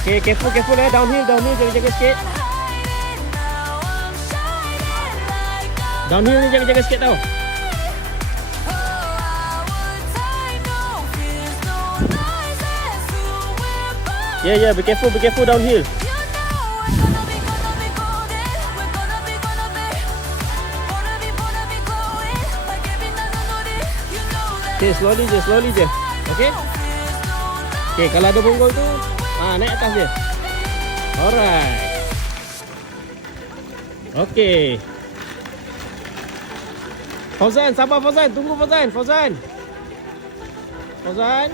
Okay, careful downhill, jaga-jaga sikit. Downhill ni jaga-jaga sikit tau. Yeah, be careful downhill. Okay, slowly je. Okay? Okay, kalau ada bonggol tu, naik atas dia. Alright. Okay. Fauzan, sabar Fauzan. Tunggu Fauzan. Fauzan.